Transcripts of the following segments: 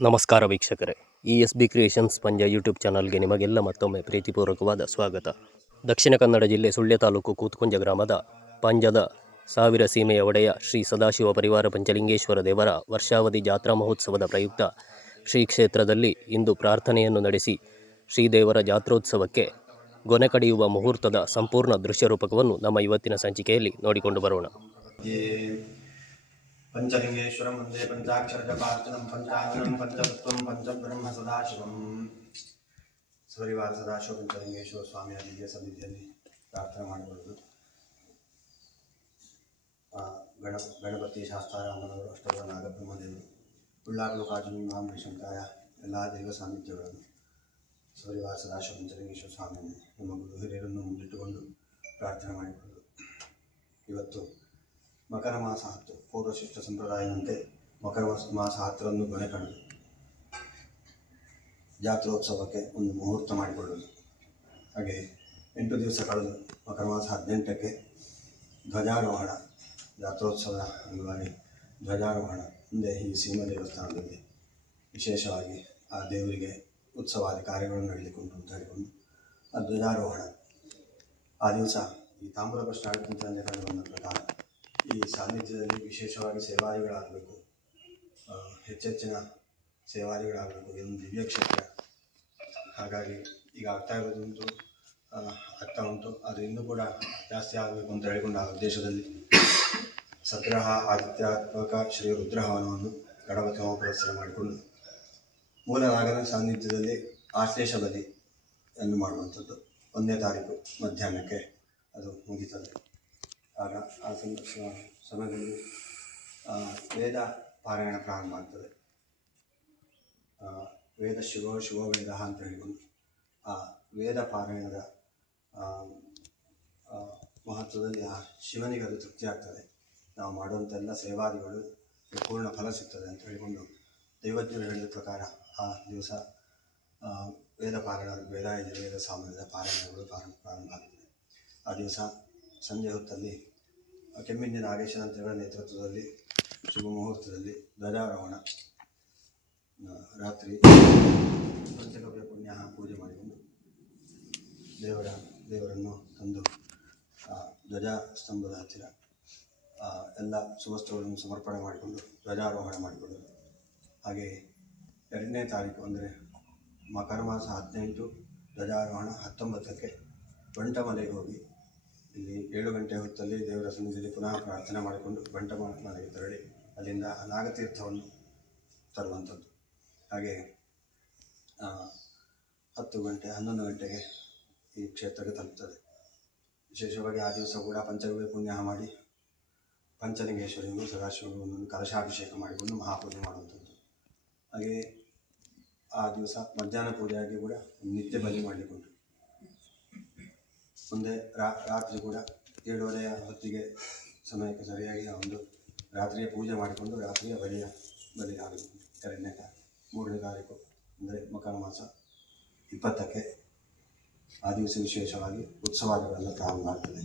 ನಮಸ್ಕಾರ ವೀಕ್ಷಕರೇ, ESB creations ಪಂಜ YouTube ಚಾನಲ್ಗೆ ನಿಮಗೆಲ್ಲ ಮತ್ತೊಮ್ಮೆ ಪ್ರೀತಿಪೂರ್ವಕವಾದ ಸ್ವಾಗತ. ದಕ್ಷಿಣ ಕನ್ನಡ ಜಿಲ್ಲೆ ಸುಳ್ಯ ತಾಲೂಕು ಕೂತ್ಕುಂಜ ಗ್ರಾಮದ ಪಂಜದ ಸಾವಿರ ಸೀಮೆಯ ಒಡೆಯ ಶ್ರೀ ಸದಾಶಿವ ಪರಿವಾರ ಪಂಚಲಿಂಗೇಶ್ವರ ದೇವರ ವರ್ಷಾವಧಿ ಜಾತ್ರಾ ಮಹೋತ್ಸವದ ಪ್ರಯುಕ್ತ ಶ್ರೀ ಕ್ಷೇತ್ರದಲ್ಲಿ ಇಂದು ಪ್ರಾರ್ಥನೆಯನ್ನು ನಡೆಸಿ ಶ್ರೀದೇವರ ಜಾತ್ರೋತ್ಸವಕ್ಕೆ ಗೊನೆ ಕಡಿಯುವ ಮುಹೂರ್ತದ ಸಂಪೂರ್ಣ ದೃಶ್ಯ ರೂಪಕವನ್ನು ನಮ್ಮ ಇವತ್ತಿನ ಸಂಚಿಕೆಯಲ್ಲಿ ನೋಡಿಕೊಂಡು ಬರೋಣ. पंचलिंगेश्वरं वंदे पंचाक्षरजपार्चनं पंचाननं पंचतत्त्वं पंचब्रह्म सदाशिवं ಸಪರಿವಾರ ಸದಾಶಿವ ಪಂಚಲಿಂಗೇಶ್ವರ ಸ್ವಾಮಿಯ ದಿವ್ಯ ಸನ್ನಿಧಿಯಲ್ಲಿ ಪ್ರಾರ್ಥನೆ ಮಾಡಿಕೊಳ್ಳುವುದು. ಗಣಪತಿ ಶಾಸ್ತಾರಾಮನವರು, ಅಷ್ಟಬಲ ನಾಗಬ್ರಹ್ಮದೇವರು, ಉಳ್ಳಾಗಲೋಕಾರ್ಜುನ ಮಹಾಮೃಷಂಕಾಯ ಎಲ್ಲ ದೈವ ಸಾನ್ನಿಧ್ಯಗಳನ್ನು ಸಪರಿವಾರ ಸದಾಶಿವ ಪಂಚಲಿಂಗೇಶ್ವರ ಸ್ವಾಮಿಯನ್ನು ನಮ್ಮ ಗುರು ಹಿರಿಯರನ್ನು ಮುಂದಿಟ್ಟುಕೊಂಡು ಪ್ರಾರ್ಥನೆ ಮಾಡಿಕೊಳ್ಳುವುದು. ಇವತ್ತು ಮಕರ ಮಾಸ 10 ಪೂರ್ವಶಿಷ್ಟ ಸಂಪ್ರದಾಯದಂತೆ ಮಕರ ಮಾಸ 10ರಂದು ಗೊನೆ ಕಡಿದು ಜಾತ್ರೋತ್ಸವಕ್ಕೆ ಒಂದು ಮುಹೂರ್ತ ಮಾಡಿಕೊಳ್ಳುವುದು. ಹಾಗೆ 8 ದಿವಸ ಕಳೆದು ಮಕರ ಮಾಸ 18ಕ್ಕೆ ಧ್ವಜಾರೋಹಣ, ಜಾತ್ರೋತ್ಸವದ ಅಂಗವಾಗಿ ಧ್ವಜಾರೋಹಣ ಮುಂದೆ ಈ ಸೀಮಾ ದೇವಸ್ಥಾನದಲ್ಲಿ ವಿಶೇಷವಾಗಿ ಆ ದೇವರಿಗೆ ಉತ್ಸವಾದಿ ಕಾರ್ಯಗಳನ್ನು ನಡೆದುಕೊಂಡು ಅಂತ ಹೇಳಿಕೊಂಡು ಆ ಧ್ವಜಾರೋಹಣ ಆ ದಿವಸ ಈ ತಾಮ್ರ ಪ್ರಶ್ನೆ ಆಡುತ್ತಂತೆ ಕಂಡು ಬಂದ ಪ್ರಕಾರ ಈ ಸಾನ್ನಿಧ್ಯದಲ್ಲಿ ವಿಶೇಷವಾಗಿ ಸೇವಾದಿಗಳಾಗಬೇಕು, ಹೆಚ್ಚೆಚ್ಚಿನ ಸೇವಾದಿಗಳಾಗಬೇಕು. ಇದೊಂದು ದಿವ್ಯ ಕ್ಷೇತ್ರ. ಹಾಗಾಗಿ ಈಗ ಆಗ್ತಾ ಉಂಟು. ಅದು ಇನ್ನೂ ಕೂಡ ಜಾಸ್ತಿ ಆಗಬೇಕು ಅಂತ ಹೇಳಿಕೊಂಡು ಆ ಉದ್ದೇಶದಲ್ಲಿ ಸಗ್ರಹ ಆದಿತ್ಯಾತ್ಮಕ ಶ್ರೀ ರುದ್ರಹವನವನ್ನು ಗಣಪತಿ ಹೋಮ ಪುರಸ್ಕಾರ ಮಾಡಿಕೊಂಡು ಮೂಲ ನಾಗನ ಸಾನ್ನಿಧ್ಯದಲ್ಲಿ ಆಶ್ಲೇಷ ಬಲಿಯನ್ನು ಮಾಡುವಂಥದ್ದು 1ನೇ ತಾರೀಕು ಮಧ್ಯಾಹ್ನಕ್ಕೆ ಅದು ಮುಗಿತದೆ. ಆಗ ಆ ಸಮಯದಲ್ಲಿ ವೇದ ಪಾರಾಯಣ ಪ್ರಾರಂಭ ಆಗ್ತದೆ. ವೇದ ಶಿವೋ ವೇದ ಅಂತ ಹೇಳಿಕೊಂಡು ಆ ವೇದ ಪಾರಾಯಣದ ಮಹತ್ವದಲ್ಲಿ ಆ ಶಿವನಿಗೆ ಅದು ತೃಪ್ತಿ ಆಗ್ತದೆ. ನಾವು ಮಾಡುವಂಥ ಎಲ್ಲ ಸೇವಾದಿಗಳು ಪೂರ್ಣ ಫಲ ಸಿಗ್ತದೆ ಅಂತ ಹೇಳಿಕೊಂಡು ದೈವಜ್ಞರು ಹೇಳಿದ ಪ್ರಕಾರ ಆ ದಿವಸ ವೇದ ಪಾರಾಯಣ, ವೇದ ಸಾಮಾನ್ಯದ ಪಾರಾಯಣಗಳು ಪ್ರಾರಂಭ ಆಗ್ತದೆ. ಆ ದಿವಸ ಸಂಜೆ ಹೊತ್ತಲ್ಲಿ ಕೆಮ್ಮಿಂಜ ನಾಗೇಶನಂತರ ನೇತೃತ್ವದಲ್ಲಿ ಶುಭ ಮುಹೂರ್ತದಲ್ಲಿ ಧ್ವಜಾರೋಹಣ, ರಾತ್ರಿ ಪಂಚಗವ್ಯ ಪುಣ್ಯ ಪೂಜೆ ಮಾಡಿಕೊಂಡು ದೇವರನ್ನು ತಂದು ಧ್ವಜ ಸ್ತಂಭದ ಹತ್ತಿರ ಎಲ್ಲ ಸುವಸ್ತುಗಳನ್ನು ಸಮರ್ಪಣೆ ಮಾಡಿಕೊಂಡು ಧ್ವಜಾರೋಹಣ ಮಾಡಿಕೊಳ್ಳೋದು. ಹಾಗೆ 2ನೇ ತಾರೀಕು ಅಂದರೆ ಮಕರ ಮಾಸ 18 ಧ್ವಜಾರೋಹಣ, 19ಕ್ಕೆ ಬಂಟಮಲೆಗೆ ಹೋಗಿ ಇಲ್ಲಿ 7 ಗಂಟೆ ಹೊತ್ತಲ್ಲಿ ದೇವರ ಸನ್ನಿಧಿಯಲ್ಲಿ ಪುನಃ ಪ್ರಾರ್ಥನೆ ಮಾಡಿಕೊಂಡು ಬಂಟಮಲೆಗೆ ತೆರಳಿ ಅಲ್ಲಿಂದ ನಾಗತೀರ್ಥವನ್ನು ತರುವಂಥದ್ದು. ಹಾಗೆ 10 ಗಂಟೆ 11 ಗಂಟೆಗೆ ಈ ಕ್ಷೇತ್ರಕ್ಕೆ ತಲುಪ್ತದೆ. ವಿಶೇಷವಾಗಿ ಆ ದಿವಸ ಕೂಡ ಪಂಚಗವ್ಯ ಪುಣ್ಯ ಮಾಡಿ ಪಂಚಲಿಂಗೇಶ್ವರಿಗೂ ಸದಾಶಿವನಿಗೂ ಒಂದೊಂದು ಕಲಶಾಭಿಷೇಕ ಮಾಡಿಕೊಂಡು ಮಹಾಪೂಜೆ ಮಾಡುವಂಥದ್ದು. ಹಾಗೆ ಆ ದಿವಸ ಮಧ್ಯಾಹ್ನ ಪೂಜೆಯಾಗಿ ಕೂಡ ನಿತ್ಯ ಬಲಿ ಮಾಡಲಿಕ್ಕುಂಟು. ಮುಂದೆ ರಾತ್ರಿ ಕೂಡ 7:30 ಹೊತ್ತಿಗೆ ಸಮಯಕ್ಕೆ ಸರಿಯಾಗಿ ಒಂದು ರಾತ್ರಿಯ ಪೂಜೆ ಮಾಡಿಕೊಂಡು ರಾತ್ರಿಯ ಬಲಿ ಆಗಬೇಕು. 2ನೇ ತಾರೀಕು 3ನೇ ತಾರೀಕು ಅಂದರೆ ಮಕರ ಮಾಸ 20ಕ್ಕೆ ಆ ದಿವಸ ವಿಶೇಷವಾಗಿ ಉತ್ಸವಾದಿಗಳೆಲ್ಲ ಪ್ರಾರಂಭ ಆಗ್ತದೆ.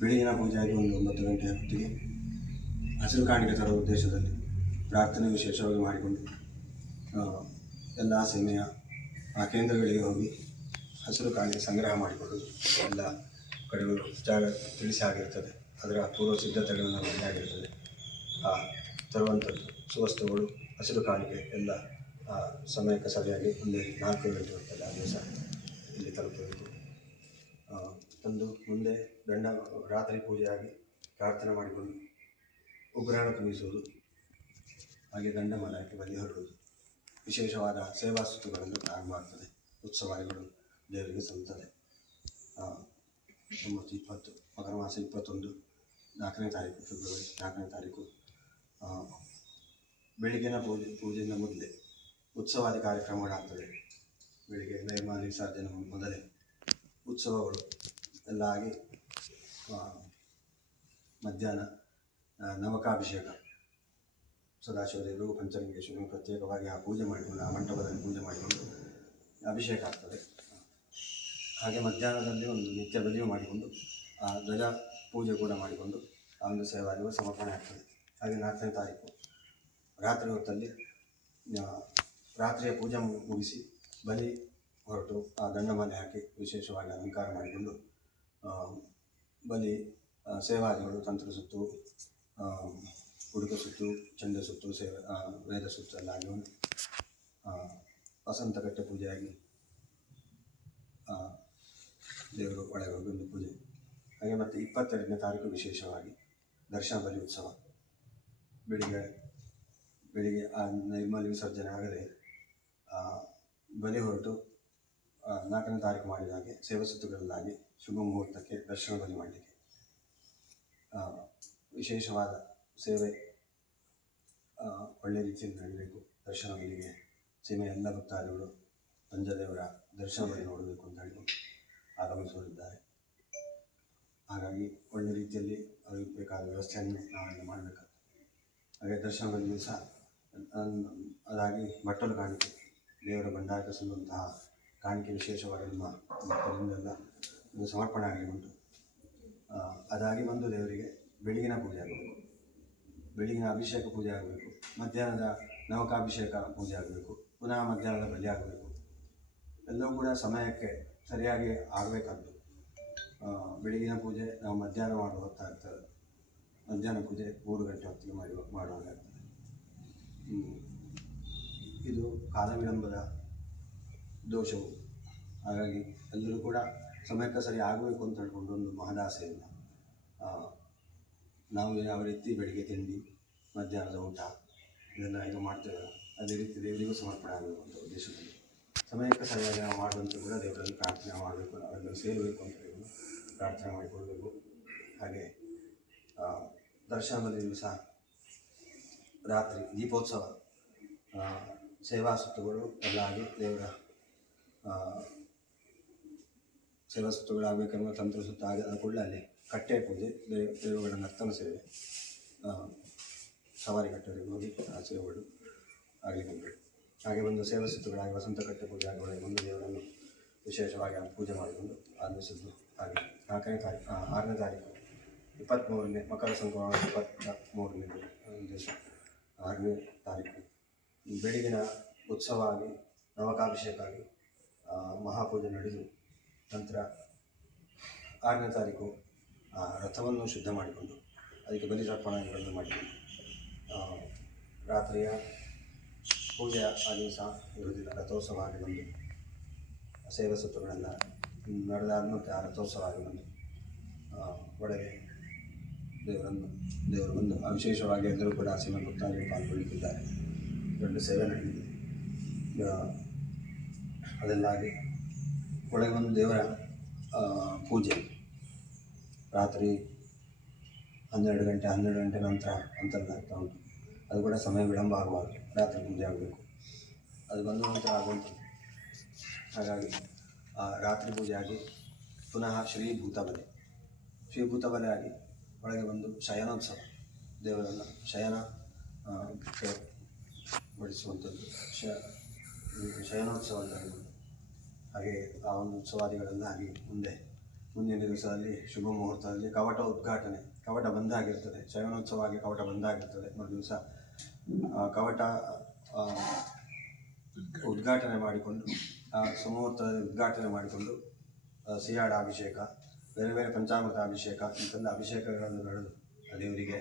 ಬೆಳಗಿನ ಪೂಜೆಯಾಗಿ ಒಂದು 9 ಗಂಟೆ ಹೊತ್ತಿಗೆ ಹಸಿರು ಕಾಣಿಕೆ ತರುವ ಉದ್ದೇಶದಲ್ಲಿ ಪ್ರಾರ್ಥನೆ ವಿಶೇಷವಾಗಿ ಮಾಡಿಕೊಂಡು ಎಲ್ಲ ಸೀಮೆಯ ಆ ಕೇಂದ್ರಗಳಿಗೆ ಹೋಗಿ ಹಸಿರು ಕಾಣಿಕೆ ಸಂಗ್ರಹ ಮಾಡಿಕೊಳ್ಳೋದು. ಎಲ್ಲ ಕಡೆಗಳು ಜಾಗ ತಿಳಿಸಿ ಆಗಿರ್ತದೆ, ಅದರ ಪೂರ್ವ ಸಿದ್ಧತೆಗಳನ್ನು ಮಾಡಿ ಆಗಿರ್ತದೆ. ತರುವಂಥದ್ದು ಸುವಸ್ತುಗಳು, ಹಸಿರು ಕಾಣಿಕೆ ಎಲ್ಲ ಸಮಯಕ್ಕೆ ಸರಿಯಾಗಿ ಮುಂದೆ 4 ಗಂಟೆ ಹೊತ್ತಲ್ಲ ಆ ದಿವಸ ಇಲ್ಲಿ ತಲುಪಬೇಕು. ತಂದು ಮುಂದೆ ರಾತ್ರಿ ಪೂಜೆಯಾಗಿ ಪ್ರಾರ್ಥನೆ ಮಾಡಿಕೊಂಡು ಉಗ್ರಾಣ ತುಂಬಿಸುವುದು, ಹಾಗೆ ಗಂಡಮಲಕ್ಕೆ ಬಲಿ ಹೊರಡುವುದು. ವಿಶೇಷವಾದ ಸೇವಾಸ್ತುತಿಗಳನ್ನು ಪ್ರಾರಂಭ ಆಗ್ತದೆ. ಉತ್ಸವಾದಿಗಳು ದೇವರಿಗೆ ಸಲ್ಲುತ್ತದೆ. 20 ಮಕರ ಮಾಸ 21 4ನೇ ತಾರೀಕು ಫೆಬ್ರವರಿ 4ನೇ ತಾರೀಕು ಬೆಳಿಗ್ಗಿನ ಪೂಜೆಯಿಂದ ಮೊದಲೇ ಉತ್ಸವಾದಿ ಕಾರ್ಯಕ್ರಮಗಳಾಗ್ತದೆ. ಬೆಳಿಗ್ಗೆ ನೈರ್ಮಾಲ್ಯ ವಿಸರ್ಜನೆ ಮೊದಲೇ ಉತ್ಸವಗಳು ಎಲ್ಲ ಆಗಿ ಮಧ್ಯಾಹ್ನ ನವಕಾಭಿಷೇಕ, ಸದಾಶಿವದೇವರು ಪಂಚಲಿಂಗೇಶ್ವರನಿಗೆ ಪ್ರತ್ಯೇಕವಾಗಿ ಆ ಪೂಜೆ ಮಾಡಿಕೊಂಡು ಆ ಮಂಟಪದಲ್ಲಿ ಪೂಜೆ ಮಾಡಿಕೊಂಡು ಅಭಿಷೇಕ ಆಗ್ತದೆ. ಹಾಗೆ ಮಧ್ಯಾಹ್ನದಲ್ಲಿ ಒಂದು ನಿತ್ಯ ಬಲಿಯು ಮಾಡಿಕೊಂಡು ಆ ಧ್ವಜ ಪೂಜೆ ಕೂಡ ಮಾಡಿಕೊಂಡು ಆ ಒಂದು ಸೇವಾದಿಗಳು ಸಮರ್ಪಣೆ ಆಗ್ತದೆ. ಹಾಗೆ 4ನೇ ತಾರೀಕು ರಾತ್ರಿ ಹೊತ್ತಲ್ಲಿ ರಾತ್ರಿಯ ಪೂಜೆ ಮುಗಿಸಿ ಬಲಿ ಹೊರಟು ಆ ಗಂಡಮನೆ ಹಾಕಿ ವಿಶೇಷವಾಗಿ ಅಲಂಕಾರ ಮಾಡಿಕೊಂಡು ಬಲಿ ಸೇವಾದಿಗಳು ತಂತ್ರ ಸುತ್ತು, ಹುಡುಕ ಸುತ್ತು, ಚಂಡ ಸುತ್ತು, ವೇದ ಸುತ್ತು ಎಲ್ಲ ಆಗಿ ವಸಂತ ಕಟ್ಟೆ ಪೂಜೆಯಾಗಿ ದೇವರು ಒಳಗೆ ಹೋಗಿ ಒಂದು ಪೂಜೆ. ಹಾಗೆ ಮತ್ತು 22ನೇ ತಾರೀಕು ವಿಶೇಷವಾಗಿ ದರ್ಶನ ಬಲಿ ಉತ್ಸವ. ಬೆಳಿಗ್ಗೆ ಆ ನಿರ್ಮಲಿ ವಿಸರ್ಜನೆ ಆಗದೆ ಬಲಿ ಹೊರಟು 4ನೇ ತಾರೀಕು ಮಾಡಿದ ಹಾಗೆ ಸೇವಸುತ್ತುಗಳಲ್ಲಾಗಿ ಶುಭ ಮುಹೂರ್ತಕ್ಕೆ ದರ್ಶನ ಬಲಿ ಮಾಡಲಿಕ್ಕೆ ವಿಶೇಷವಾದ ಸೇವೆ ಒಳ್ಳೆಯ ರೀತಿಯಲ್ಲಿ ನಡೀಬೇಕು. ದರ್ಶನ ಬಲಿಗೆ ಸೀಮೆಯ ಎಲ್ಲ ಭಕ್ತಾದಿಗಳು ಪಂಚದೇವರ ದರ್ಶನ ಬಲಿ ನೋಡಬೇಕು ಅಂತ ಹೇಳಿಕೊಂಡು ಆಗಮಿಸುತ್ತಿದ್ದಾರೆ. ಹಾಗಾಗಿ ಒಳ್ಳೆಯ ರೀತಿಯಲ್ಲಿ ಅವರಿಗೆ ಬೇಕಾದ ವ್ಯವಸ್ಥೆಯನ್ನು ನಾವೆಲ್ಲ ಮಾಡಬೇಕಾಗ್ತದೆ. ಹಾಗೆ ದರ್ಶನ ಬಲಿ ದಿವಸ ಅದಾಗಿ ಬಟ್ಟಲು ಕಾಣಿಕೆ, ದೇವರ ಭಂಡಾರಕ್ಕೆ ಸಲ್ಲುವಂತಹ ಕಾಣಿಕೆ ವಿಶೇಷವಾಗಿ ನಮ್ಮ ಭಕ್ತರಿಂದೆಲ್ಲ ಒಂದು ಸಮರ್ಪಣೆ ಆಗಲಿ ಉಂಟು. ಅದಾಗಿ ಬಂದು ದೇವರಿಗೆ ಬೆಳಗಿನ ಪೂಜೆ ಆಗಬೇಕು, ಬೆಳಗಿನ ಅಭಿಷೇಕ ಪೂಜೆ ಆಗಬೇಕು, ಮಧ್ಯಾಹ್ನದ ನವಕಾಭಿಷೇಕ ಪೂಜೆ ಆಗಬೇಕು, ಪುನಃ ಮಧ್ಯಾಹ್ನದ ಬಲಿ ಆಗಬೇಕು. ಎಲ್ಲವೂ ಕೂಡ ಸಮಯಕ್ಕೆ ಸರಿಯಾಗಿ ಆಗಬೇಕಾದ್ದು. ಬೆಳಗಿನ ಪೂಜೆ ನಾವು ಮಧ್ಯಾಹ್ನ ಮಾಡುವ ಹೊತ್ತಾಗ್ತದೆ, ಮಧ್ಯಾಹ್ನ ಪೂಜೆ 3 ಗಂಟೆ ಹೊತ್ತಿಗೆ ಮಾಡುವಾಗಾಗ್ತದೆ. ಇದು ಕಾಲ ವಿಳಂಬದ ದೋಷವು. ಹಾಗಾಗಿ ಎಲ್ಲರೂ ಕೂಡ ಸಮಯಕ್ಕೆ ಸರಿ ಆಗಬೇಕು ಅಂತ ಹೇಳ್ಕೊಂಡು ಒಂದು ಮಹದಾಸೆಯಿಂದ ನಾವು ಯಾವ ರೀತಿ ಬೆಳಿಗ್ಗೆ ತಿಂಡಿ, ಮಧ್ಯಾಹ್ನದ ಊಟ ಇದೆಲ್ಲ ಈಗ ಮಾಡ್ತೇವೆ, ಅದೇ ರೀತಿ ದೇವರಿಗೂ ಸಮರ್ಪಣೆ ಆಗಬೇಕು ಅಂತ ಉದ್ದೇಶದಲ್ಲಿ ಸಮಯಕ್ಕೆ ಸರಿಯಾಗಿ ನಾವು ಮಾಡುವಂತೆ ಕೂಡ ದೇವರಲ್ಲಿ ಪ್ರಾರ್ಥನೆ ಮಾಡಬೇಕು, ನಾವೆಲ್ಲರೂ ಸೇರಬೇಕು ಅಂತ ಹೇಳಿ ಪ್ರಾರ್ಥನೆ ಮಾಡಿಕೊಳ್ಬೇಕು. ಹಾಗೆ ದರ್ಶನದ ದಿವಸ ರಾತ್ರಿ ದೀಪೋತ್ಸವ, ಸೇವಾ ಸುತ್ತುಗಳು ಎಲ್ಲ ಆಗಿ ದೇವರ ಸೇವಾ ಸುತ್ತುಗಳಾಗಬೇಕೆನ್ನುವ ತಂತ್ರ ಸುತ್ತ ಆದ ಕೂಡಲೇ ಅಲ್ಲಿ ಕಟ್ಟೆ ಪೂಜೆ, ದೇವಗಳ ನರ್ತನ ಸೇವೆ, ಸವಾರಿ ಕಟ್ಟೆಗಳಿಗೆ ಹೋಗಿ ಆ ಸೇವೆಗಳು ಆಗಲಿಕ್ಕೆ. ಹಾಗೆ ಒಂದು ಸೇವಾ ಸುತ್ತುಗಳಾಗಿ ವಸಂತ ಕಟ್ಟೆ ಪೂಜೆ ಆಗಿ ಒಂದು ದೇವರನ್ನು ವಿಶೇಷವಾಗಿ ಪೂಜೆ ಮಾಡಿಕೊಂಡು ಆರಂಭಿಸಿದ್ದು. ಹಾಗೆ 6ನೇ ತಾರೀಕು 23ನೇ ಮಕರ ಸಂಕ್ರಮಣ 23ನೇ ದಿವಸ 6ನೇ ತಾರೀಕು ಬೆಳಗಿನ ಉತ್ಸವ ಆಗಿ ನವಕಾಭಿಷೇಕ ಆಗಿ ಮಹಾಪೂಜೆ ನಡೆದು ನಂತರ 6ನೇ ತಾರೀಕು ರಥವನ್ನು ಶುದ್ಧ ಮಾಡಿಕೊಂಡು ಅದಕ್ಕೆ ಬಲಿತರ್ಪಣೆಗಳನ್ನು ಮಾಡಿಕೊಂಡು ರಾತ್ರಿಯ ಪೂಜೆ ಆ ದಿವಸ ಇರುವುದಿಲ್ಲ. ರಥೋತ್ಸವ ಆಗಿ ಬಂದು ಸೇವಾ ಸುತ್ತುಗಳೆಲ್ಲ ನಡೆದಾದ ಮತ್ತು ಆ ರಥೋತ್ಸವ ಆಗಿ ಬಂದು ಒಳಗೆ ದೇವರು ಬಂದು ವಿಶೇಷವಾಗಿ ಎಲ್ಲರೂ ಕೂಡ ಸೀಮೆ ಭಕ್ತಾದಿಗಳು ಪಾಲ್ಗೊಳ್ಳುತ್ತಿದ್ದಾರೆ. ದೊಡ್ಡ ಸೇವೆ ನಡೆದಿದೆ. ಅದೆಲ್ಲಾಗಿ ಒಳಗೆ ಬಂದು ದೇವರ ಪೂಜೆ ರಾತ್ರಿ 12 ಗಂಟೆ ನಂತರ ಅಂತರ್ದಾಗ್ತಾ ಉಂಟು. ಅದು ಕೂಡ ಸಮಯ ವಿಳಂಬ ಆಗಬಾರ್ದು, ರಾತ್ರಿ ಪೂಜೆ ಆಗಬೇಕು, ಅದು ಬಂದ ನಂತರ ಆಗುವಂಥದ್ದು. ಹಾಗಾಗಿ ರಾತ್ರಿ ಪೂಜೆ ಆಗಿ ಪುನಃ ಶ್ರೀಭೂತ ಬಲೆ ಆಗಿ ಒಳಗೆ ಬಂದು ಶಯನೋತ್ಸವ, ದೇವರನ್ನು ಶಯನ ಬಡಿಸುವಂಥದ್ದು ಶಯನೋತ್ಸವ ಅಂತ ಹೇಳ್ಬೋದು. ಹಾಗೆ ಆ ಒಂದು ಉತ್ಸವಾದಿಗಳೆಲ್ಲ ಆಗಿ ಮುಂದಿನ ದಿವಸದಲ್ಲಿ ಶುಭ ಮುಹೂರ್ತದಲ್ಲಿ ಕವಟ ಬಂದಾಗಿರ್ತದೆ. ಶಯನೋತ್ಸವ ಆಗಿ ಕವಟ ಬಂದಾಗಿರ್ತದೆ. ಮರು ದಿವಸ ಕವಟ ಉದ್ಘಾಟನೆ ಮಾಡಿಕೊಂಡು ಸುಮುಹೂರ್ತದಲ್ಲಿ ಉದ್ಘಾಟನೆ ಮಾಡಿಕೊಂಡು ಸಿಯಾಡ ಅಭಿಷೇಕ, ಬೇರೆ ಬೇರೆ ಪಂಚಾಮೃತ ಅಭಿಷೇಕ, ಇಂಥೆಲ್ಲ ಅಭಿಷೇಕಗಳನ್ನು ನಡೆದು ದೇವರಿಗೆ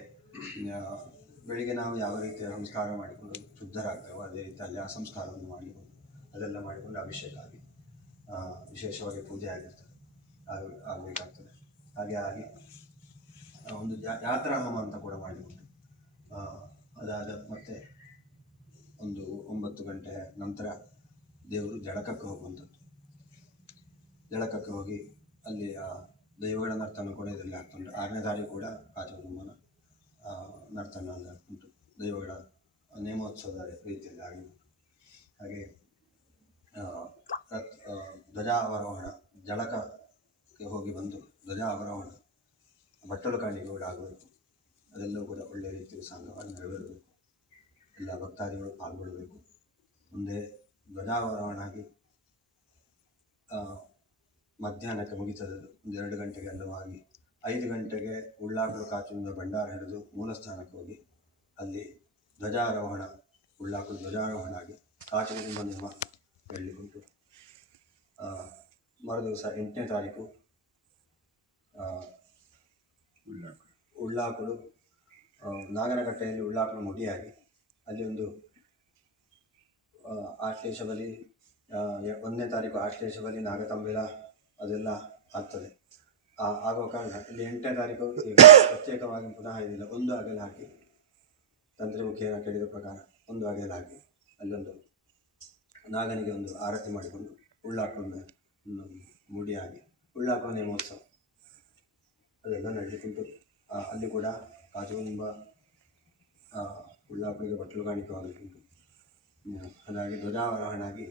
ಬೆಳಿಗ್ಗೆ ನಾವು ಯಾವ ರೀತಿಯ ಸಂಸ್ಕಾರ ಮಾಡಿಕೊಂಡು ಶುದ್ಧರಾಗ್ತೇವೋ ಅದೇ ರೀತಿ ಅಲ್ಲಿ ಆ ಸಂಸ್ಕಾರವನ್ನು ಮಾಡಿಕೊಂಡು ಅದೆಲ್ಲ ಮಾಡಿಕೊಂಡು ಅಭಿಷೇಕ ಆಗಿ ವಿಶೇಷವಾಗಿ ಪೂಜೆ ಆಗಬೇಕಾಗ್ತದೆ. ಹಾಗೆ ಆಗಿ ಒಂದು ಯಾತ್ರಾ ಹೋಮ ಅಂತ ಕೂಡ ಮಾಡಿಕೊಂಡು ಅದಾದ ಮತ್ತೆ ಒಂದು 9 ಗಂಟೆ ನಂತರ ದೇವರು ಜಳಕಕ್ಕೆ ಹೋಗುವಂಥದ್ದು. ಜಳಕಕ್ಕೆ ಹೋಗಿ ಅಲ್ಲಿ ದೈವಗಳ ನರ್ತನ ಕೂಡ ಇದರಲ್ಲಿ ಆಗ್ತುಂಟು. 6ನೇ ತಾರೀಕು ಕೂಡ ಕಾಚುಮ್ಮನ ನರ್ತನ ಉಂಟು, ದೈವಗಳ ನೇಮೋತ್ಸವದ ರೀತಿಯಲ್ಲಿ ಆಗಿ ಉಂಟು. ಹಾಗೆ ಧ್ವಜಾವರೋಹಣ, ಜಳಕಕ್ಕೆ ಹೋಗಿ ಬಂದು ಧ್ವಜಾವರೋಹಣ, ಬಟ್ಟಲು ಕಾಣಿಕೆ ಕೂಡ ಆಗಬೇಕು. ಅದೆಲ್ಲವೂ ಕೂಡ ಒಳ್ಳೆಯ ರೀತಿಯಲ್ಲಿ ಸಾಂಗವಾಗಿ ನೆರವೇರಬೇಕು. ಎಲ್ಲ ಭಕ್ತಾದಿಗಳು ಪಾಲ್ಗೊಳ್ಳಬೇಕು. ಮುಂದೆ ಧ್ವಜಾವರೋಹಣ ಆಗಿ ಮಧ್ಯಾಹ್ನಕ್ಕೆ ಮುಗಿತದೆ. 2 ಗಂಟೆಗೆ ಎಲ್ಲವಾಗಿ 5 ಗಂಟೆಗೆ ಉಳ್ಳಾಕಲು ಕಾಚುವಿನ ಭಂಡಾರ ಹಿಡಿದು ಮೂಲ ಸ್ಥಾನಕ್ಕೆ ಹೋಗಿ ಅಲ್ಲಿ ಧ್ವಜಾರೋಹಣ, ಉಳ್ಳಾಕಲು ಧ್ವಜಾರೋಹಣ ಆಗಿ ಕಾಚುಗುಂಬ ನೇಮ ಹೇಳಲಿಕ್ಕುಂಟು. ಮರುದಿವಸ 8ನೇ ತಾರೀಕು ಉಳ್ಳಾಕುಳು ನಾಗನಕಟ್ಟೆಯಲ್ಲಿ ಉಳ್ಳಾಕುಳು ಮುಡಿಯಾಗಿ ಅಲ್ಲಿ ಒಂದು ಆಶ್ಲೇಷ ಬಲಿ, 1ನೇ ತಾರೀಕು ಆಶ್ಲೇಷ ಬಲಿ, ನಾಗತಂಬಿಲ ಅದೆಲ್ಲ ಆಗ್ತದೆ. ಆಗುವ ಕಾರಣ ಇಲ್ಲಿ 8ನೇ ತಾರೀಕು ಈಗ ಪ್ರತ್ಯೇಕವಾಗಿ ಪುನಃ ಇದಿಲ್ಲ, ಒಂದು ಅಗಲ ಹಾಕಿ ತಂತ್ರಿಮುಖಿಯನ್ನು ಕೇಳಿದ ಪ್ರಕಾರ ಒಂದು ಅಗಲ ಹಾಕಿ ಅಲ್ಲೊಂದು ನಾಗನಿಗೆ ಒಂದು ಆರತಿ ಮಾಡಿಕೊಂಡು ಉಳ್ಳಾಕುಳನ್ನು ಮುಡಿಯಾಗಿ ಉಳ್ಳಾಕುಳ ನೇಮೋತ್ಸವ ಅದೆಲ್ಲ ನಡೀಲಿಕ್ಕುಂಟು. ಅಲ್ಲಿ ಕೂಡ ಕಾಚುಗುಂಬ ಉಳ್ಳಾಕುಳಿಗೆ ಬಟ್ಟಲು ಕಾಣಿಕೆವಾಗಲಿಕ್ಕುಂಟು. ಹಾಗಾಗಿ ಧ್ವಜಾವರೋಹಣ ಆಗಿ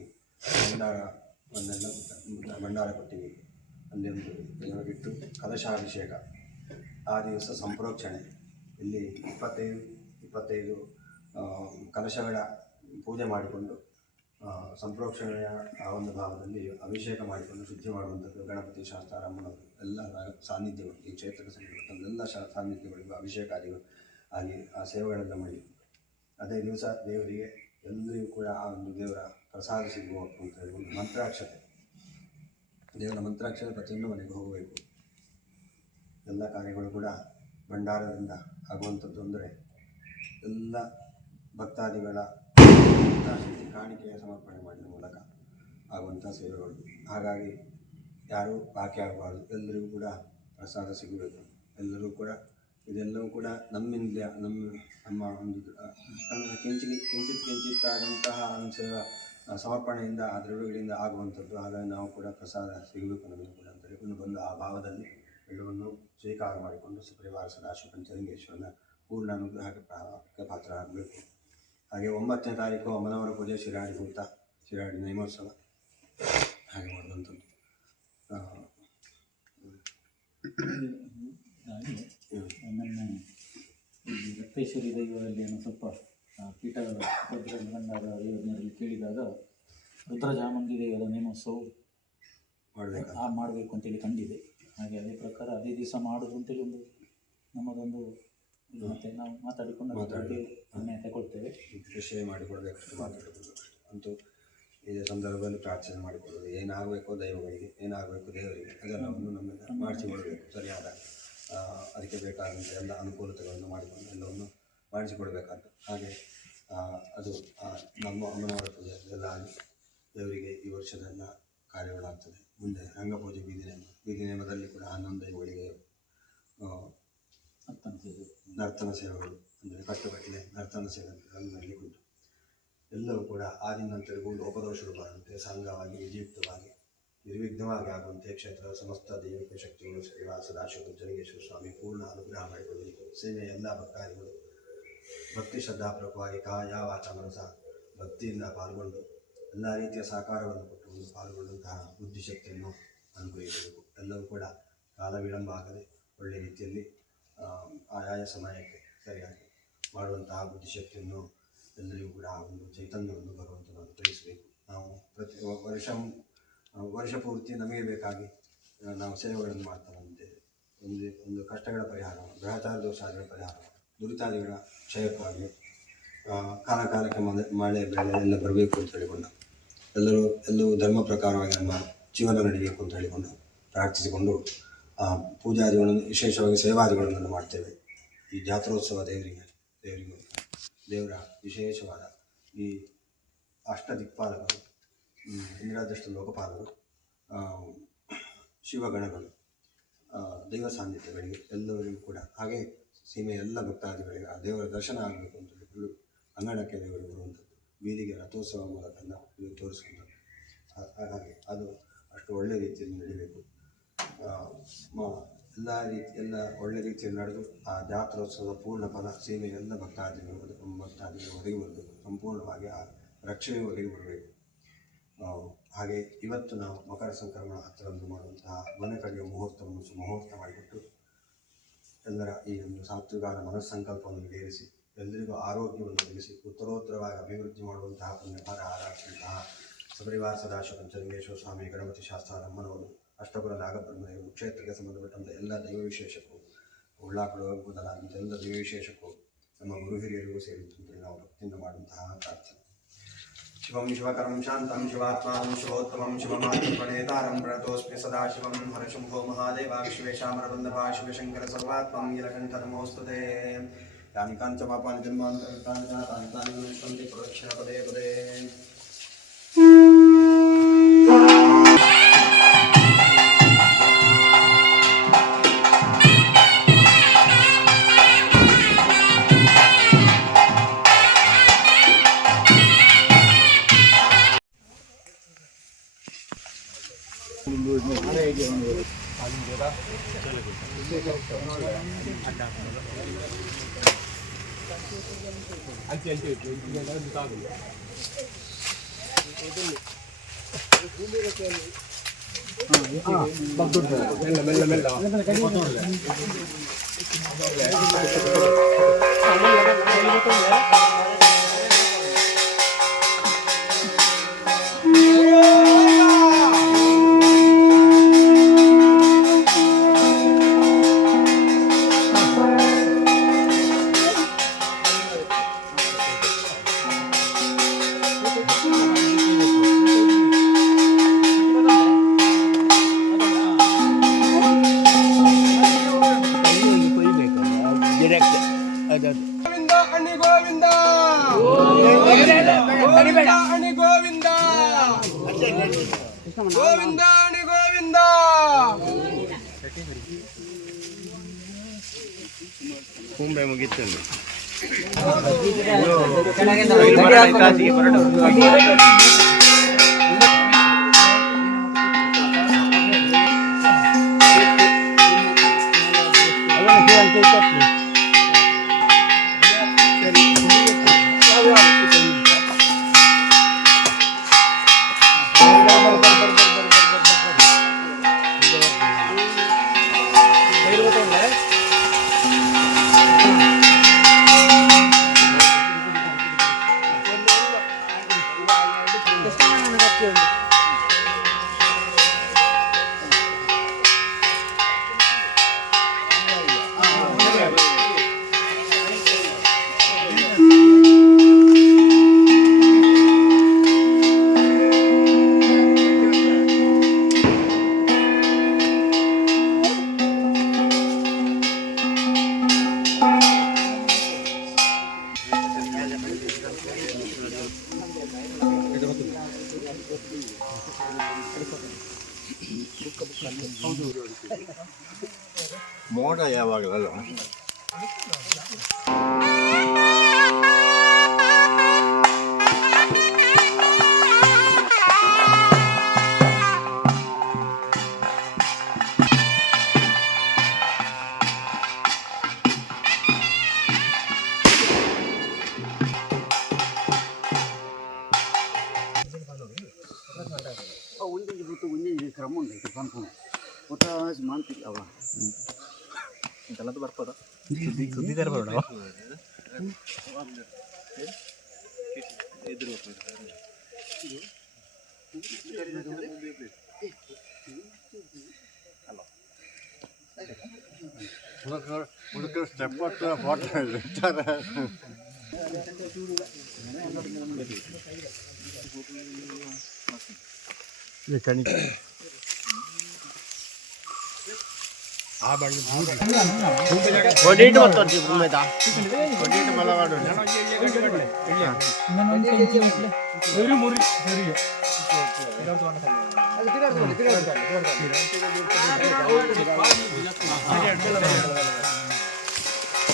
ಭಂಡಾರ ಕೊಟ್ಟಿವಿ. ಅಲ್ಲಿ ಒಂದು ಇಟ್ಟು ಕಲಶಾಭಿಷೇಕ, ಆ ದಿವಸ ಸಂಪ್ರೋಕ್ಷಣೆ. ಇಲ್ಲಿ 25 ಕಲಶಗಳ ಪೂಜೆ ಮಾಡಿಕೊಂಡು ಸಂಪ್ರೋಕ್ಷಣೆಯ ಆ ಒಂದು ಭಾವದಲ್ಲಿ ಅಭಿಷೇಕ ಮಾಡಿಕೊಂಡು ಶುದ್ಧಿ ಮಾಡುವಂಥದ್ದು. ಗಣಪತಿ ಶಾಸ್ತ್ರ ಅಮ್ಮನವರು ಎಲ್ಲ ಸಾನ್ನಿಧ್ಯಗಳು, ಈ ಕ್ಷೇತ್ರಕ್ಕೆ ಸಂಬಂಧಪಟ್ಟಂಥ ಎಲ್ಲ ಸಾನ್ನಿಧ್ಯಗಳಿಗೂ ಅಭಿಷೇಕಾದಿಗಳು ಆಗಿ ಆ ಸೇವೆಗಳೆಲ್ಲ ಮಾಡಿ ಅದೇ ದಿವಸ ದೇವರಿಗೆ ಎಲ್ಲರಿಗೂ ಕೂಡ ಆ ಒಂದು ದೇವರ ಪ್ರಸಾದ ಸಿಗುವ ಅಂತ ಹೇಳಿ ಒಂದು ಮಂತ್ರಾಕ್ಷತೆ, ದೇವರ ಮಂತ್ರಾಕ್ಷತೆ ಪ್ರತಿಯೊಂದು ಮನೆಗೆ ಹೋಗಬೇಕು. ಎಲ್ಲ ಕಾರ್ಯಗಳು ಕೂಡ ಭಂಡಾರದಿಂದ ಆಗುವಂಥದ್ದು. ಅಂದರೆ ಎಲ್ಲ ಭಕ್ತಾದಿಗಳ ಕಾಣಿಕೆಯ ಸಮರ್ಪಣೆ ಮಾಡಿದ ಮೂಲಕ ಆಗುವಂಥ ಸೇವೆಗಳು. ಹಾಗಾಗಿ ಯಾರೂ ಬಾಕಿ ಆಗಬಾರ್ದು, ಎಲ್ಲರಿಗೂ ಕೂಡ ಪ್ರಸಾದ ಸಿಗಬೇಕು. ಎಲ್ಲರೂ ಕೂಡ ಇದೆಲ್ಲವೂ ಕೂಡ ನಮ್ಮಿಂದ ನಮ್ಮ ಒಂದು ಕಿಂಚಿತ್ತಾದಂತಹ ಒಂದು ಸೇವಾ ಸಮರ್ಪಣೆಯಿಂದ ಅದರೊಳಗಡೆಯಿಂದ ಆಗುವಂಥದ್ದು. ಹಾಗಾಗಿ ನಾವು ಕೂಡ ಪ್ರಸಾದ ಸಿಗಬೇಕು ನಮಗೆ ಕೂಡ ಅಂತ ಹೇಳಿಕೊಂಡು ಬಂದು ಆ ಭಾವದಲ್ಲಿ ಎಲ್ಲವನ್ನು ಸ್ವೀಕಾರ ಮಾಡಿಕೊಂಡು ಸಪರಿವಾರ ಸದಾಶಿವ ಪಂಚಲಿಂಗೇಶ್ವರನ ಪೂರ್ಣ ಅನುಗ್ರಹಕ್ಕೆ ಪಾತ್ರ ಆಗಬೇಕು. ಹಾಗೆ 9ನೇ ತಾರೀಕು ಅಮ್ಮನವರ ಪೂಜೆ, ಶಿರಾಡಿ ಭೂತ, ಶಿರಾಡಿ ನೇಮೋತ್ಸವ ಹಾಗೆ ಮಾಡುವಂಥದ್ದು. ನನ್ನ ಈ ರಕ್ತೇಶ್ವರಿ ದೈವದಲ್ಲಿ ಏನೋ ಸ್ವಲ್ಪ ಪೀಠಗಳ ಭಂಡಾರ ಯೋಜನೆಯಲ್ಲಿ ಕೇಳಿದಾಗ ರುದ್ರಜಾಮಂಗಿ ದೈವದ ನೇಮೋತ್ಸವ ಮಾಡಬೇಕು ಅಂತೇಳಿ ಕಂಡಿದೆ. ಹಾಗೆ ಅದೇ ಪ್ರಕಾರ ಅದೇ ದಿವಸ ಮಾಡೋದು ಅಂತೇಳಿ ಒಂದು ನಮ್ಮದೊಂದು ಮತ್ತು ನಾವು ಮಾತಾಡಿಕೊಂಡು ನಿರ್ಣಯ ತಗೊಳ್ತೇವೆ. ವಿಷಯ ಮಾಡಿಕೊಡ್ಬೇಕು, ಮಾತಾಡಬೇಕು. ಅಂತೂ ಇದೇ ಸಂದರ್ಭದಲ್ಲಿ ಪ್ರಾರ್ಥನೆ ಮಾಡಿಕೊಳ್ಳೋದು, ಏನಾಗಬೇಕು ದೈವಗಳಿಗೆ, ಏನಾಗಬೇಕು ದೇವರಿಗೆ, ಅದೆಲ್ಲವನ್ನು ನಮ್ಮೆಲ್ಲ ಮಾಡಿಸಿಕೊಳ್ಬೇಕು. ಸರಿಯಾದ ಅದಕ್ಕೆ ಬೇಕಾದಂಥ ಎಲ್ಲ ಅನುಕೂಲತೆಗಳನ್ನು ಮಾಡಿಕೊಂಡು ಎಲ್ಲವನ್ನು ಮಾಡಿಸಿಕೊಡ್ಬೇಕಾದ್ದು. ಹಾಗೆ ಅದು ನಮ್ಮ ಅಮ್ಮನವರ ಪೂಜೆ ಎಲ್ಲ ಆಗಿ ದೇವರಿಗೆ ಈ ವರ್ಷದೆಲ್ಲ ಕಾರ್ಯಗಳಾಗ್ತದೆ. ಮುಂದೆ ರಂಗಪೂಜೆ, ಬೀದಿ ನೇಮದಲ್ಲಿ ಕೂಡ 11 ದೈವಗಳಿಗೆ ನರ್ತನ ಸೇವೆಗಳು, ಅಂದರೆ ಕಟ್ಟುಕಟ್ಟಲೆ ನರ್ತನ ಸೇವೆಗಳನ್ನು ನಡೀಲಿಕ್ಕುಂಟು. ಎಲ್ಲವೂ ಕೂಡ ಆದಿನಂತರಿಗೂ ಲೋಪದೋಷಗಳು ಬಾರದಂತೆ ಸಾಂಗವಾಗಿ ವಿಜಯುಕ್ತವಾಗಿ ನಿರ್ವಿಘ್ನವಾಗಿ ಆಗುವಂತೆ ಕ್ಷೇತ್ರದ ಸಮಸ್ತ ದೈವಿಕ ಶಕ್ತಿಗಳು ಶ್ರೀನಿವಾಸ ಸದಾಶಿವ ಪಂಚಲಿಂಗೇಶ್ವರ ಸ್ವಾಮಿ ಪೂರ್ಣ ಅನುಗ್ರಹ ಮಾಡಿಕೊಳ್ಳಬೇಕು. ಸೇವೆಯ ಎಲ್ಲ ಭಕ್ತಾದಿಗಳು ಭಕ್ತಿ ಶ್ರದ್ಧಾಪೂರ್ವಕವಾಗಿ ಕಾಯ ವಾಚ ಮನಸ ಭಕ್ತಿಯಿಂದ ಪಾಲ್ಗೊಂಡು ಎಲ್ಲ ರೀತಿಯ ಸಹಕಾರವನ್ನು ಕೊಟ್ಟು ಪಾಲ್ಗೊಂಡಂತಹ ಬುದ್ಧಿಶಕ್ತಿಯನ್ನು ಅನುಗ್ರಹಿಸಬೇಕು. ಎಲ್ಲವೂ ಕೂಡ ಕಾಲ ವಿಳಂಬ ಆಗದೆ ಒಳ್ಳೆಯ ರೀತಿಯಲ್ಲಿ ಆಯಾಯ ಸಮಯಕ್ಕೆ ಸರಿಯಾಗಿ ಮಾಡುವಂತಹ ಬುದ್ಧಿಶಕ್ತಿಯನ್ನು ಎಲ್ಲರಿಗೂ ಕೂಡ ಆ ಒಂದು ಚೈತನ್ಯವನ್ನು ಬರುವಂಥದ್ದು ಅನುಗ್ರಹಿಸಬೇಕು. ನಾವು ಪ್ರತಿ ವರ್ಷ ಪೂರ್ತಿ ನಮಗೆ ಬೇಕಾಗಿ ನಾವು ಸೇವೆಗಳನ್ನು ಮಾಡ್ತಾ ಬಂದಿದ್ದೇವೆ. ಒಂದು ಕಷ್ಟಗಳ ಪರಿಹಾರ, ಗ್ರಹಚಾರ ದೋಷಾದಿಗಳ ಪರಿಹಾರ, ದುರಿತಾದಿಗಳ ಕ್ಷಯಕ್ಕಾಗಿ ಕಾಲಕ್ಕೆ ಮಳೆ ಬೆಳೆ ಎಲ್ಲ ಬರಬೇಕು ಅಂತ ಹೇಳಿಕೊಂಡು ಎಲ್ಲವೂ ಧರ್ಮ ಪ್ರಕಾರವಾಗಿ ನಮ್ಮ ಜೀವನ ನಡೀಬೇಕು ಅಂತ ಹೇಳಿಕೊಂಡು ಪ್ರಾರ್ಥಿಸಿಕೊಂಡು ಪೂಜಾದಿಗಳನ್ನು, ವಿಶೇಷವಾಗಿ ಸೇವಾದಿಗಳನ್ನು ಮಾಡ್ತೇವೆ. ಈ ಜಾತ್ರೋತ್ಸವ ದೇವರ ವಿಶೇಷವಾದ ಈ ಅಷ್ಟದಿಕ್ಪಾಲಕರು, ಇಂದ್ರಾದಷ್ಟ ಲೋಕಪಾಲರು, ಶಿವಗಣಗಳು, ದೈವ ಸಾನ್ನಿಧ್ಯಗಳಿಗೆ ಎಲ್ಲರಿಗೂ ಕೂಡ, ಹಾಗೆ ಸೀಮೆಯ ಎಲ್ಲ ಭಕ್ತಾದಿಗಳಿಗೆ ಆ ದೇವರ ದರ್ಶನ ಆಗಬೇಕು ಅಂತ ಹೇಳಿಕೊಂಡು ಅಂಗಣಕ್ಕೆ ದೇವರಿಗೆ ಬರುವಂಥದ್ದು, ಬೀದಿಗೆ ರಥೋತ್ಸವ ಮೂಲಕ ಇದು ತೋರಿಸುವಂಥದ್ದು. ಹಾಗಾಗಿ ಅದು ಅಷ್ಟು ಒಳ್ಳೆಯ ರೀತಿಯಲ್ಲಿ ನಡೀಬೇಕು. ಎಲ್ಲ ಒಳ್ಳೆಯ ರೀತಿಯಲ್ಲಿ ನಡೆದು ಆ ಜಾತ್ರೋತ್ಸವದ ಪೂರ್ಣ ಫಲ ಸೀಮೆಯ ಎಲ್ಲ ಭಕ್ತಾದಿಗಳು ಒದಗಿ ಬರಬೇಕು. ಸಂಪೂರ್ಣವಾಗಿ ಆ ರಕ್ಷಣೆ ಒದಗಿ ಬರಬೇಕು. ಹಾಗೆ ಇವತ್ತು ನಾವು ಮಕರ ಸಂಕ್ರಮಣ 10ರಂದು ಮಾಡುವಂತಹ ಮನೆ ಕಡೆಯ ಮುಹೂರ್ತ ಮಾಡಿಕೊಟ್ಟು ಎಲ್ಲರ ಈ ಒಂದು ಸಾತ್ವಿಕಾಲ ಮನಸ್ಸಂಕಲ್ಪವನ್ನು ಈಡೇರಿಸಿ ಎಲ್ಲರಿಗೂ ಆರೋಗ್ಯವನ್ನು ಒದಗಿಸಿ ಉತ್ತರೋತ್ತರವಾಗಿ ಅಭಿವೃದ್ಧಿ ಮಾಡುವಂತಹ ಪುಣ್ಯಕಾರ ಆರಾಧಿಸಿದಂತಹ ಸಪರಿವಾರ ಸದಾಶಿವ ಪಂಚಲಿಂಗೇಶ್ವರ ಸ್ವಾಮಿ, ಗಣಪತಿ ಶಾಸ್ತ್ರ ಅಮ್ಮನವರು, ಅಷ್ಟಪುರ ನಾಗಬ್ರಹ್ಮದೇವರು, ಕ್ಷೇತ್ರಕ್ಕೆ ಸಂಬಂಧಪಟ್ಟಂಥ ಎಲ್ಲ ದೈವ ವಿಶೇಷಕ್ಕೂ ಉಳ್ಳಾಕುಳು ಮೊದಲಾದಂಥ ಎಲ್ಲ ದೈವ ವಿಶೇಷಕ್ಕೂ ನಮ್ಮ ಗುರು ಹಿರಿಯರಿಗೂ ಸೇರಿದಂತೆ ನಾವು ಭಕ್ತಿಯಿಂದ ಮಾಡುವಂತಹ ಪ್ರಾರ್ಥನೆ. शिवं शिवकरं शान्तं शिवात्मानं शिवोत्तमं शिवमात्मनेतारं प्रणतोऽस्मि सदाशिवं हरशम्भो महादेव विश्वेशामरवन्दभा शिवशङ्कर सर्वात्मं नीलकण्ठ नमोऽस्तुते यानि काञ्च पापानि जन्मान्तरतानि जातानि तानि विनश्यन्ति प्रदक्षिणपदे पदे ಗೋವಿಂದ ಅಣಿ ಗೋವಿಂದ ಗೋವಿಂದ ಅಣಿ ಗೋವಿಂದ ಗೋವಿಂದ ಅಣಿ ಗೋವಿಂದ ಕುಂಬೆ ಮುಗಿತಂడి ಮೋಡ ಯಾವಾಗಲಲ್ಲ ಒಂದೇ ಗೊತ್ತು ಒಂದೇ ಕ್ರಮ ಉಂಟು ಕನ್ಫರ್ಮ್ ಒಟ್ಟಾಗಿ ಮಾಡ್ತಿಲ್ಲ ಅವ ಇದೆಲ್ಲದು ಬರ್ಬೋದಾ ಸುದ್ದಿದಾರ ಬರೋಣ ಹುಡುಗರು ಸ್ಟೆಪ್ ಫೋಟೋ ಇರ್ತಾರೆ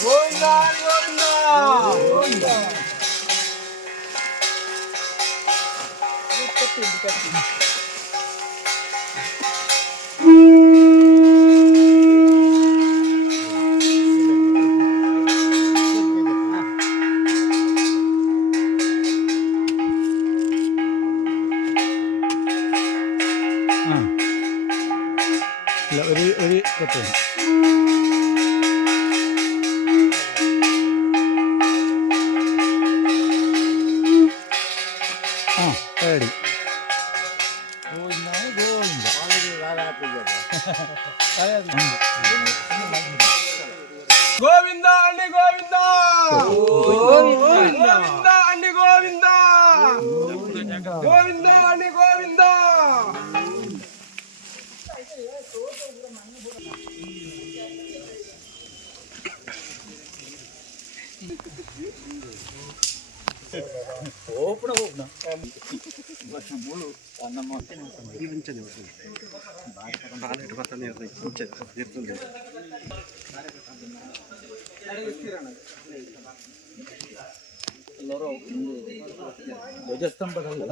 ಗೋವಿಂದ ಗೋವಿಂದ ഒരു കൊട്ട ready. ಗೋವಿಂದ ಅಣ್ಣಿ ಗೋವಿಂದ ಗೋವಿಂದ ಅಣ್ಣಿ ಗೋವಿಂದ ಗೋವಿಂದಾಣಿ ಗೋವಿಂದ ಎಲ್ಲರೂ ಒಂದು ಧ್ವಜಸ್ತಂಭದಲ್ಲಿ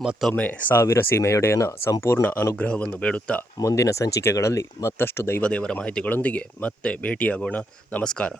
ಮತ್ತೊಮ್ಮೆ ಸಾವಿರ ಸೀಮೆಯೊಡೆಯನ ಸಂಪೂರ್ಣ ಅನುಗ್ರಹವನ್ನು ಬೇಡುತ್ತಾ ಮುಂದಿನ ಸಂಚಿಕೆಗಳಲ್ಲಿ ಮತ್ತಷ್ಟು ದೈವದೇವರ ಮಾಹಿತಿಗಳೊಂದಿಗೆ ಮತ್ತೆ ಭೇಟಿಯಾಗೋಣ. ನಮಸ್ಕಾರ.